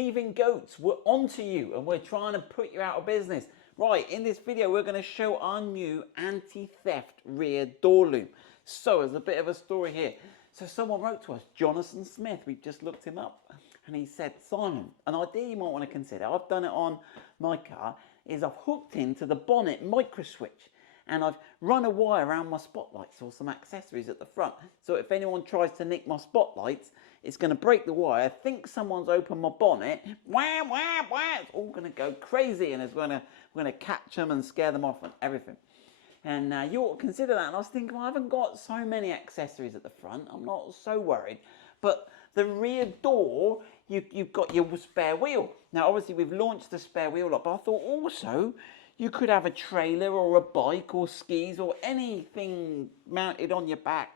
thieving goats, we're onto you and we're trying to put you out of business. Right, in this video, we're going to show our new anti-theft rear door loom. So there's a bit of a story here. So someone wrote to us, Jonathan Smith, we've just looked him up, and he said, Simon, an idea you might want to consider, I've done it on my car, is I've hooked into the bonnet micro switch and I've run a wire around my spotlights or some accessories at the front. So if anyone tries to nick my spotlights, it's going to break the wire, think someone's opened my bonnet, wah, wah, wah, it's all going to go crazy and we're going to catch them and scare them off and everything. And you ought to consider that. And I was thinking, well, I haven't got so many accessories at the front. I'm not so worried. But the rear door, you've got your spare wheel. Now, obviously, we've launched the spare wheel up. But I thought also you could have a trailer or a bike or skis or anything mounted on your back.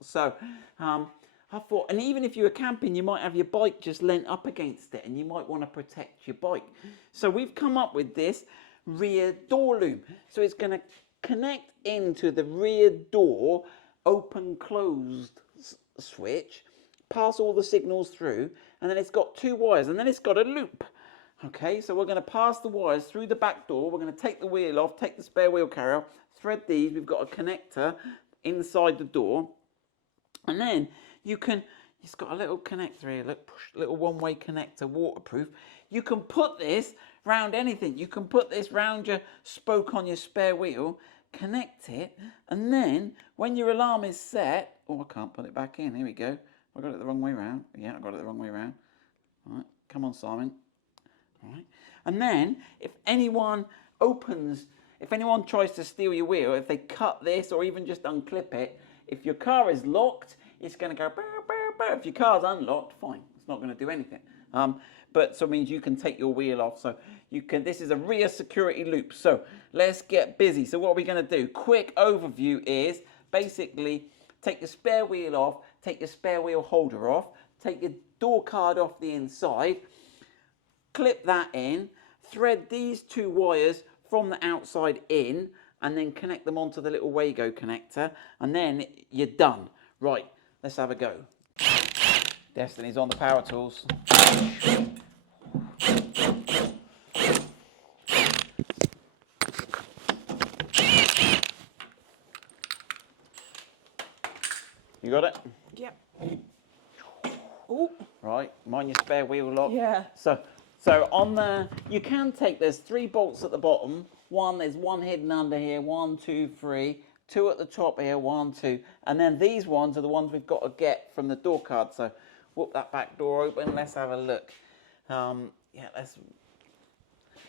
So I thought, and even if you were camping, you might have your bike just leant up against it and you might want to protect your bike. So we've come up with this rear door loom. So it's going to connect into the rear door open closed switch, pass all the signals through, and then it's got two wires and then it's got a loop. Okay, so we're going to pass the wires through the back door, we're going to take the wheel off, take the spare wheel carrier off, thread these, we've got a connector inside the door, and then it's got a little connector here, look, push, little one-way connector, waterproof. You can put this round anything. You can put this round your spoke on your spare wheel, connect it, and then when your alarm is set, oh, I can't put it back in. Here we go. I got it the wrong way around. Yeah, I got it the wrong way around. All right, come on, Simon. All right, and then if anyone tries to steal your wheel, if they cut this or even just unclip it, if your car is locked, it's going to go. Burr, burr, burr. If your car's unlocked, fine. It's not going to do anything. But so it means you can take your wheel off. So you can. This is a rear security loop. So let's get busy. So what are we going to do? Quick overview is basically take your spare wheel off, take your spare wheel holder off, take your door card off the inside, clip that in, thread these two wires from the outside in, and then connect them onto the little Wago connector, and then you're done. Right, let's have a go. Destiny's on the power tools. You got it? Yep. Ooh. Right, mind your spare wheel lock. Yeah. So on the, you can take, there's 3 bolts at the bottom. There's one hidden under here, 1, 2, 3. 2 at the top here, 1, 2. And then these ones are the ones we've got to get from the door card. So whoop that back door open, let's have a look.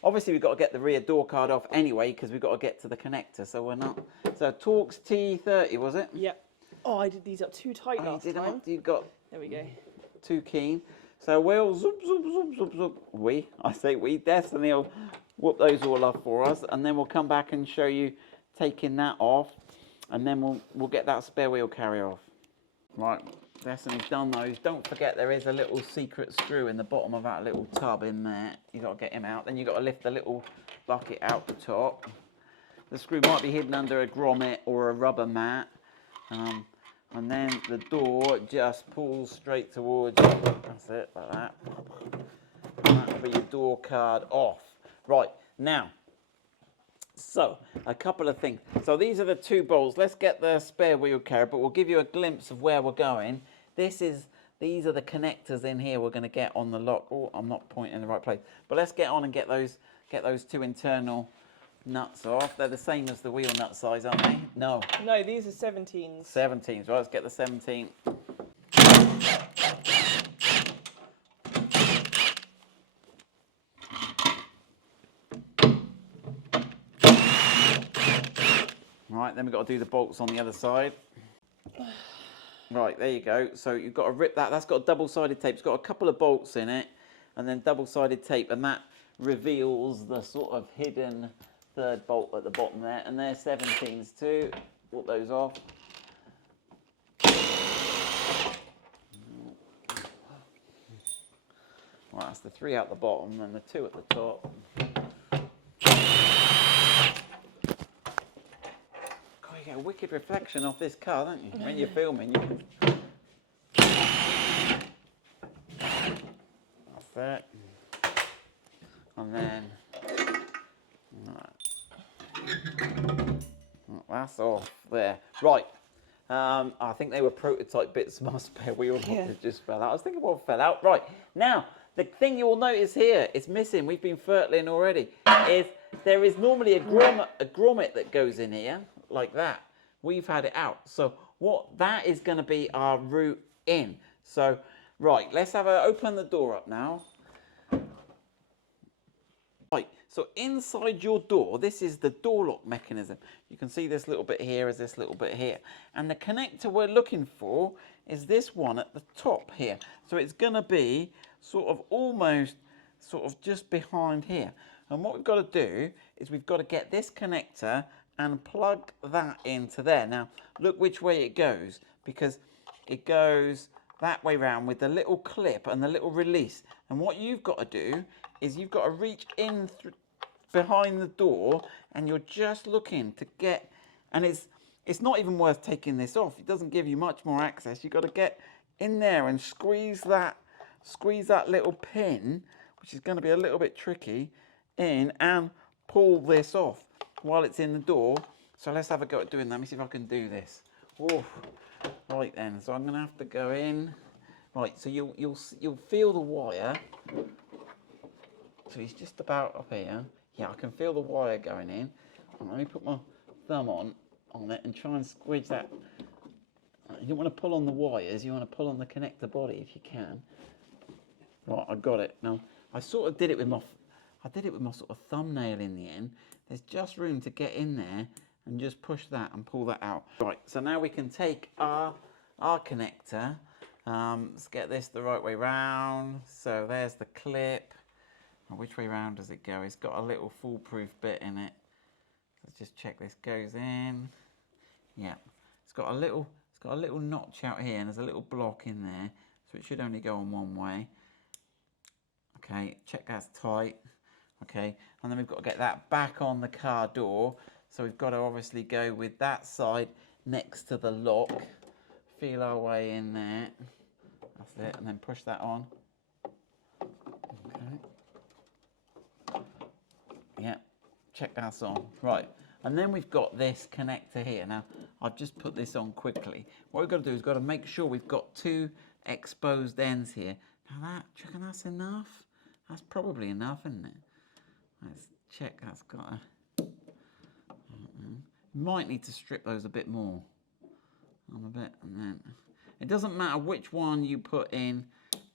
Obviously we've got to get the rear door card off anyway because we've got to get to the connector. So we're not, so Torx T30 was it? Yep. Oh, I did these up too tight last time. You got there we go. Too keen. So we'll zoop, zoop, zoop, zoop, zoop. I say we, Destiny will whoop those all off for us, and then we'll come back and show you taking that off, and then we'll get that spare wheel carrier off. Right, Destiny's done those. Don't forget there is a little secret screw in the bottom of that little tub in there. You've got to get him out. Then you've got to lift the little bucket out the top. The screw might be hidden under a grommet or a rubber mat. And then the door just pulls straight towards you. That's it, like that. And that'll be your door card off. Right, now, so a couple of things. So these are the 2 bolts. Let's get the spare wheel carrier, but we'll give you a glimpse of where we're going. These are the connectors in here we're going to get on the lock. Oh, I'm not pointing in the right place. But let's get on and get those 2 internal nuts off. They're the same as the wheel nut size, aren't they? No. No, these are 17s. 17s, right, let's get the 17. Right, then we've got to do the bolts on the other side. Right, there you go. So you've got to rip that. That's got double-sided tape. It's got a couple of bolts in it, and then double-sided tape, and that reveals the sort of hidden 3rd bolt at the bottom there, and they're 17s too. Put those off. Right, that's the 3 out the bottom and the 2 at the top. God, you get a wicked reflection off this car, don't you? When you're filming, you can... That's it. And then that's off there. Right. I think they were prototype bits of my spare wheel that just fell out. I was thinking what fell out. Right. Now, the thing you will notice here, it's missing. We've been fertling already. Is there is normally a grommet that goes in here like that. We've had it out. So what that is going to be our route in. So, right, let's open the door up now. Right, so inside your door, this is the door lock mechanism. You can see this little bit here is this little bit here. And the connector we're looking for is this one at the top here. So it's going to be sort of almost sort of just behind here. And what we've got to do is we've got to get this connector and plug that into there. Now, look which way it goes, because it goes that way round with the little clip and the little release. And what you've got to do is you've got to reach in behind the door, and you're just looking to get, and it's not even worth taking this off. It doesn't give you much more access. You've got to get in there and squeeze that little pin, which is going to be a little bit tricky, in and pull this off while it's in the door. So let's have a go at doing that. Let me see if I can do this. Oof. Right then, so I'm going to have to go in. Right, so you'll feel the wire. So he's just about up here. Yeah, I can feel the wire going in. Let me put my thumb on it and try and squidge that. You don't want to pull on the wires, you want to pull on the connector body if you can. Right, I got it. Now, I sort of did it with my sort of thumbnail in the end. There's just room to get in there and just push that and pull that out. Right, so now we can take our connector. Let's get this the right way round. So there's the clip. Now, which way round does it go? It's got a little foolproof bit in it. Let's just check this goes in. Yeah, it's got a little notch out here, and there's a little block in there, so it should only go on one way. Okay, check that's tight. Okay, and then we've got to get that back on the car door. So we've got to obviously go with that side next to the lock. Feel our way in there. That's it, and then push that on. Okay. Yeah, check that's on. Right, and then we've got this connector here. Now, I've just put this on quickly. What we've got to do is got to make sure we've got two exposed ends here. Now do you reckon that's enough? That's probably enough, isn't it? Let's check that's got a... Might need to strip those a bit more. On a bit, and then... It doesn't matter which one you put in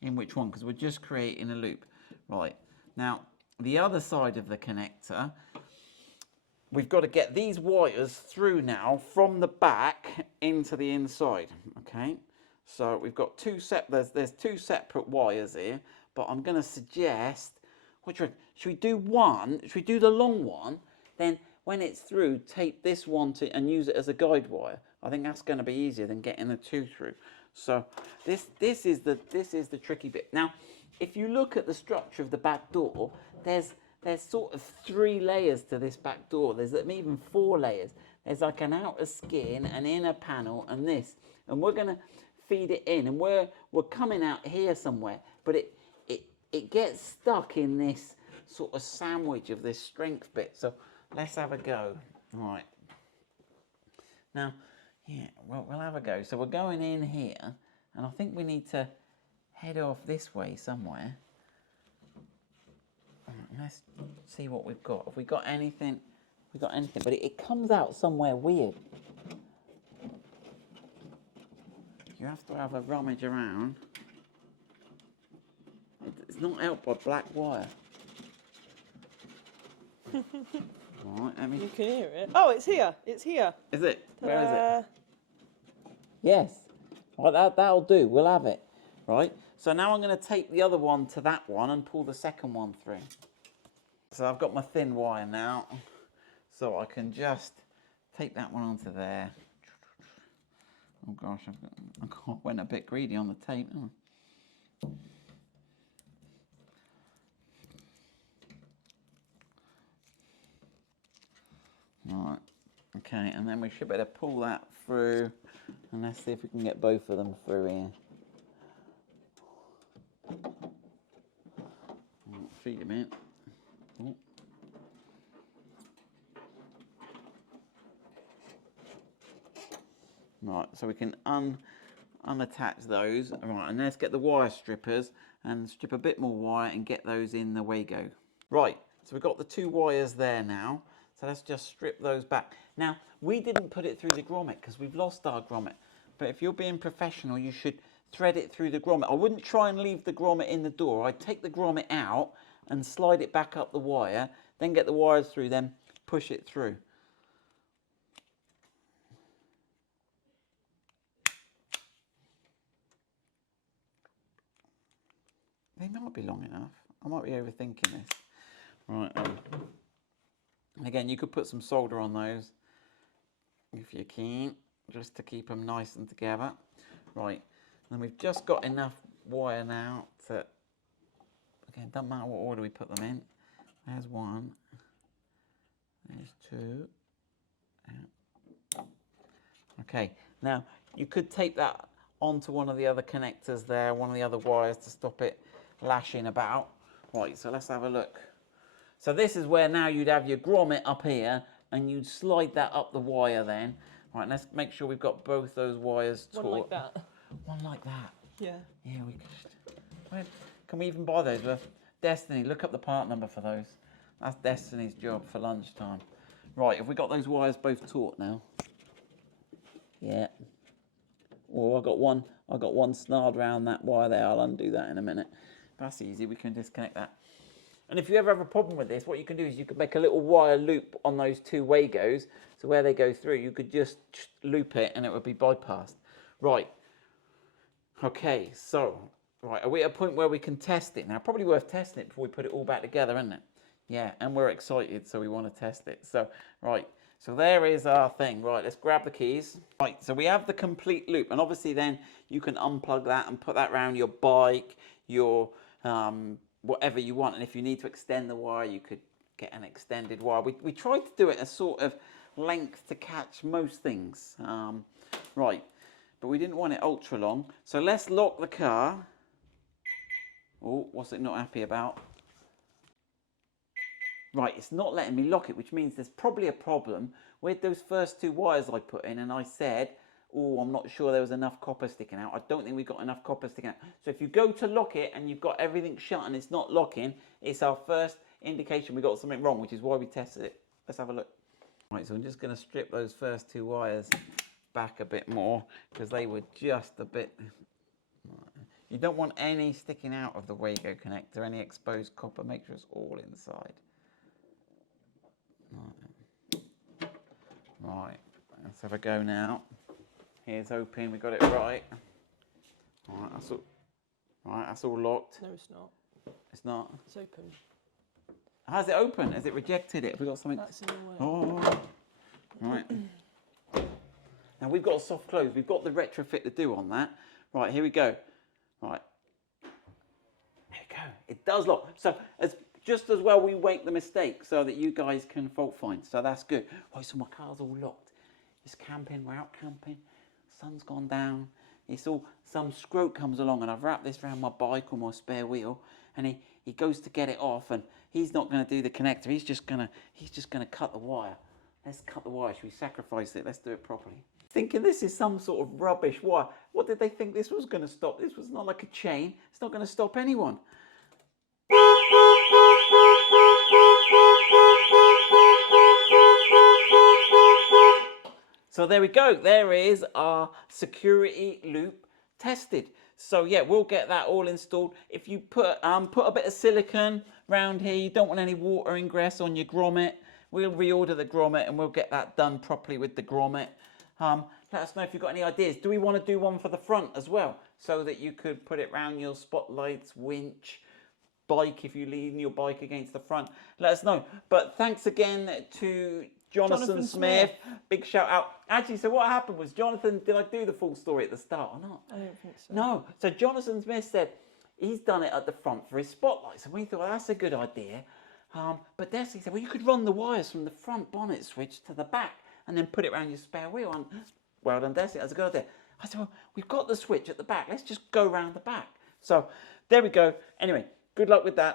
which one, because we're just creating a loop. Right, now, the other side of the connector, we've got to get these wires through now from the back into the inside, okay? So we've got there's two separate wires here, but I'm going to suggest, should we do one? Should we do the long one? Then when it's through, tape this one and use it as a guide wire. I think that's going to be easier than getting the two through. So this is the tricky bit. Now, if you look at the structure of the back door, there's sort of 3 layers to this back door. There's even 4 layers. There's like an outer skin, an inner panel, and this. And we're going to feed it in, and we're coming out here somewhere, but it gets stuck in this sort of sandwich of this strength bit. So let's have a go. All right. Now, yeah, we'll have a go. So we're going in here, and I think we need to head off this way somewhere. Let's see what we've got. Have we got anything? We got anything? But it comes out somewhere weird. You have to have a rummage around. It's not helped by black wire. Right, let me... You can hear it. Oh, it's here. It's here. Is it? Where is it? Yes. Right, that'll do. We'll have it. Right. So now I'm going to take the other one to that one and pull the second one through. So I've got my thin wire now. So I can just take that one onto there. Oh gosh, I went a bit greedy on the tape. Oh. Right, okay, and then we should better pull that through, and let's see if we can get both of them through here. Feed them in. Right, so we can unattach those. Right, and let's get the wire strippers and strip a bit more wire and get those in the Wago. Right, so we've got the 2 wires there now. So let's just strip those back. Now, we didn't put it through the grommet because we've lost our grommet. But if you're being professional, you should thread it through the grommet. I wouldn't try and leave the grommet in the door. I'd take the grommet out and slide it back up the wire, then get the wires through, then push it through. They might be long enough. I might be overthinking this. Right. And again, you could put some solder on those if you're keen, just to keep them nice and together. Right. And we've just got enough wire now to, again, doesn't matter what order we put them in. There's 1. There's 2. Okay. Now, you could tape that onto one of the other connectors there, one of the other wires to stop it lashing about. Right, so let's have a look. So this is where now you'd have your grommet up here and you'd slide that up the wire then. Right, let's make sure we've got both those wires taut. One like that. One like that. Yeah. Yeah, we could. Can we even buy those? Well, Destiny, look up the part number for those. That's Destiny's job for lunchtime. Right, have we got those wires both taut now? Yeah. Oh, I got one snarled around that wire there. I'll undo that in a minute. That's easy, we can disconnect that. And if you ever have a problem with this, what you can do is you can make a little wire loop on those 2 Wagos. So where they go through, you could just loop it and it would be bypassed. Right. Okay, so, right, are we at a point where we can test it now? Probably worth testing it before we put it all back together, isn't it? Yeah, and we're excited, so we want to test it. So, right, so there is our thing. Right, let's grab the keys. Right, so we have the complete loop, and obviously then you can unplug that and put that around your bike, your whatever you want. And if you need to extend the wire, you could get an extended wire. We tried to do it a sort of length to catch most things. Right, but we didn't want it ultra long. So let's lock the car. Oh, what's it not happy about? Right, it's not letting me lock it, which means there's probably a problem with those first 2 wires I put in, and I said, oh, I'm not sure there was enough copper sticking out. I don't think we got enough copper sticking out. So if you go to lock it and you've got everything shut and it's not locking, it's our first indication we got something wrong, which is why we tested it. Let's have a look. Right, so I'm just going to strip those first 2 wires back a bit more because they were just a bit... You don't want any sticking out of the Wago connector, any exposed copper. Make sure it's all inside. Right, let's have a go now. Here's hoping we got it right. Right, that's all locked. No, it's not. It's not? It's open. How's it open? Has it rejected it? Have we got something? That's in the way. Oh, right. Now we've got a soft close. We've got the retrofit to do on that. Right, here we go. Right. There we go. It does lock. So just as well we make the mistake so that you guys can fault find. So that's good. Right, so my car's all locked. It's camping. We're out camping. Sun's gone down. It's all, some scrote comes along and I've wrapped this around my bike or my spare wheel, and he goes to get it off, and he's not going to do the connector. He's just gonna cut the wire. Let's cut the wire. Should we sacrifice it? Let's do it properly. Thinking this is some sort of rubbish wire. What did they think this was going to stop? This was not like a chain. It's not going to stop anyone. So there we go. There is our security loop tested. So yeah, we'll get that all installed. If you put a bit of silicone around here, you don't want any water ingress on your grommet, we'll reorder the grommet and we'll get that done properly with the grommet. Let us know if you've got any ideas. Do we want to do one for the front as well, so that you could put it around your spotlights, winch, bike, if you lean your bike against the front? Let us know. But thanks again to Jonathan Smith. Big shout out. Actually, so what happened was, Jonathan, did I do the full story at the start or not? I don't think so. No. So Jonathan Smith said he's done it at the front for his spotlights, and we thought, well, that's a good idea. But Desi said, well, you could run the wires from the front bonnet switch to the back and then put it around your spare wheel. And well done, Desi, that's a good idea. I said, well, we've got the switch at the back. Let's just go around the back. So there we go. Anyway, good luck with that.